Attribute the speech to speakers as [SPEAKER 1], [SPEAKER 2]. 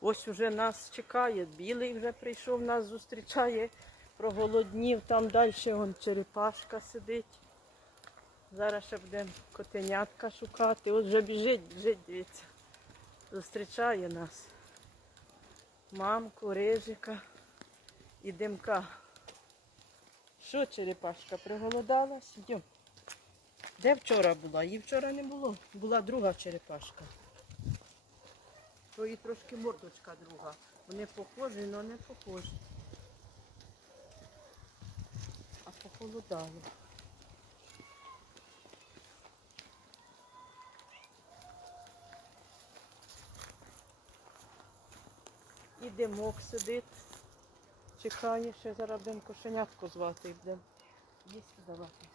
[SPEAKER 1] Ось уже нас чекає. Білий вже прийшов, нас зустрічає. Проголоднів, там далі вон черепашка сидить. Зараз ще будемо котенятка шукати. От вже біжить, біжить, дивіться. Зустрічає нас. Мамку, рижика і димка. Що черепашка, приголодалась? Йдем. Де вчора була? Її вчора не було. Була друга черепашка. То і трошки мордочка друга. Вони похожі, але не похожі. А похолодало. І димок сидить, чекає, ще зараз будемо кошенятку звати і будемо їсти давати.